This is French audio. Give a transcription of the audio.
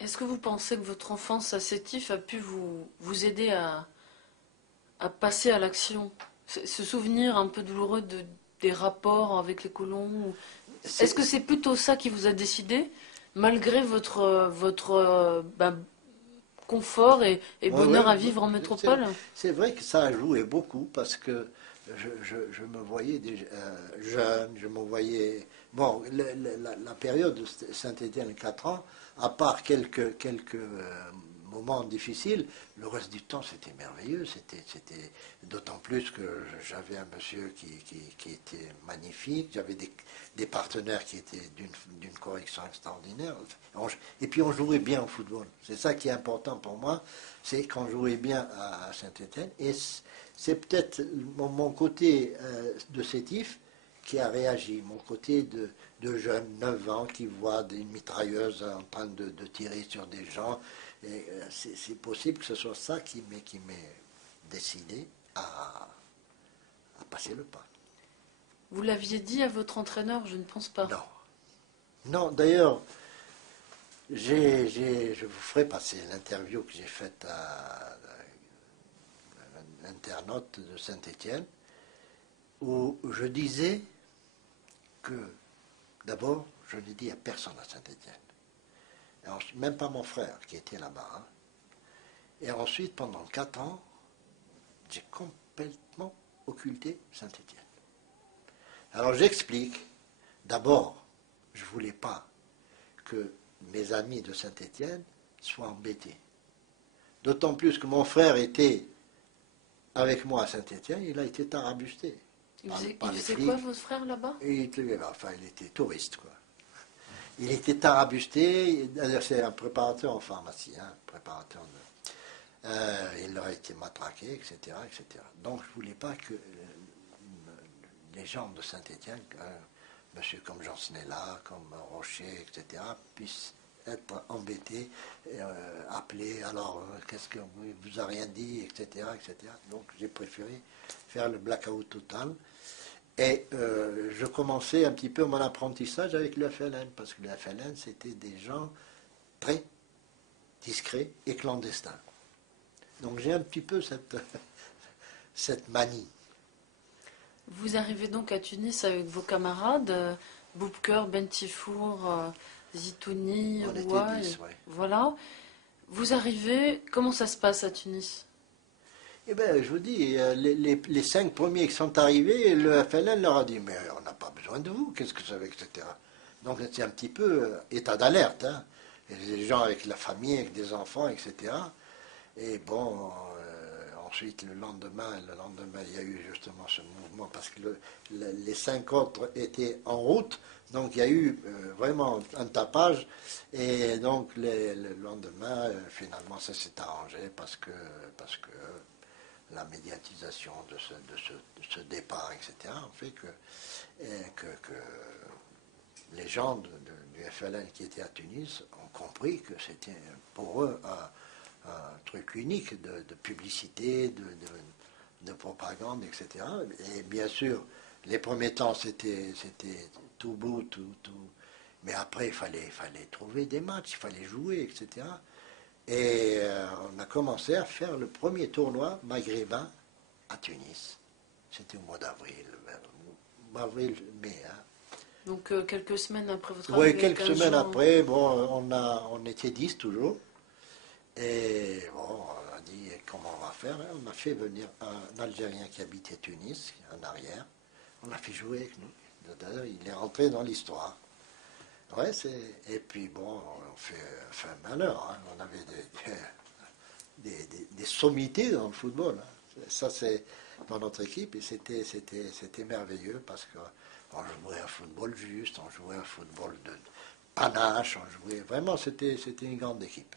Est-ce que vous pensez que votre enfance à Sétif a pu vous aider à passer à l'action? Ce souvenir un peu douloureux des rapports avec les colons, est-ce C'est que c'est plutôt ça qui vous a décidé, malgré votre confort et ouais, bonheur ouais, à ouais, vivre en c'est métropole? c'est vrai que ça a joué beaucoup parce que je me voyais déjà jeune, je me voyais. Bon, la période de Saint-Étienne, 4 ans, à part quelques moments difficiles, le reste du temps c'était merveilleux. C'était d'autant plus que j'avais un monsieur qui était magnifique, j'avais des partenaires qui étaient d'une correction extraordinaire. Et puis on jouait bien au football. C'est ça qui est important pour moi, c'est qu'on jouait bien à Saint-Étienne. Et c'est peut-être mon côté de sétif qui a réagi, mon côté de jeune, 9 ans, qui voit des mitrailleuses en train de tirer sur des gens. Et c'est possible que ce soit ça qui m'ait décidé à passer le pas. Vous l'aviez dit à votre entraîneur? Je ne pense pas. Non. Non, d'ailleurs, je vous ferai passer l'interview que j'ai faite à l'internaute de Saint-Étienne, où je disais que, d'abord, je n'ai dit à personne à Saint-Étienne. Même pas mon frère qui était là-bas, hein. Et ensuite, pendant 4 ans, j'ai complètement occulté Saint-Étienne. Alors j'explique. D'abord, je ne voulais pas que mes amis de Saint-Étienne soient embêtés. D'autant plus que mon frère était avec moi à Saint-Étienne, il a été tarabusté Il par les faisait quoi, flics. votre frère, là-bas? Il était touriste, quoi. Il était tarabusté, d'ailleurs c'est un préparateur en pharmacie, hein, préparateur il aurait été matraqué, etc., etc. Donc je ne voulais pas que les gens de Saint-Étienne, monsieur comme Jean Snella, comme Rocher, etc., puissent être embêtés, appelés, alors qu'est-ce que vous a rien dit, etc., etc. Donc j'ai préféré faire le blackout total. Et je commençais un petit peu mon apprentissage avec le FLN, parce que le FLN, c'était des gens très discrets et clandestins. Donc j'ai un petit peu cette manie. Vous arrivez donc à Tunis avec vos camarades, Boubker, Bentifour, Zitouni, On était Ouai, 10, oui. voilà. Vous arrivez, comment ça se passe à Tunis? Eh bien, je vous dis, les 5 premiers qui sont arrivés, le FLN leur a dit, mais on n'a pas besoin de vous, qu'est-ce que vous savez, etc. Donc c'est un petit peu état d'alerte, hein. Et les gens avec la famille, avec des enfants, etc. Et bon, ensuite le lendemain, il y a eu justement ce mouvement parce que les 5 autres étaient en route, donc il y a eu vraiment un tapage. Et donc le lendemain, finalement, ça s'est arrangé parce que la médiatisation de ce départ, etc., ont fait que les gens du FLN qui étaient à Tunis ont compris que c'était pour eux un truc unique de publicité, de propagande, etc. Et bien sûr, les premiers temps, c'était tout beau, tout. Mais après, il fallait trouver des matchs, il fallait jouer, etc. Et on a commencé à faire le premier tournoi maghrébin à Tunis. C'était au mois d'avril, avril-mai. Hein. Donc quelques semaines après votre Oui, arrivée, quelques 15 semaines jours. après, bon, on était 10 toujours. Et bon, on a dit comment on va faire. On a fait venir un Algérien qui habitait Tunis, en arrière. On l'a fait jouer avec nous. D'ailleurs, il est rentré dans l'histoire. Ouais, et puis bon, on fait un malheur. Hein. On avait des sommités dans le football. Hein. Ça, c'est dans notre équipe et c'était merveilleux parce qu'on jouait un football juste, on jouait un football de panache, on jouait vraiment, c'était une grande équipe.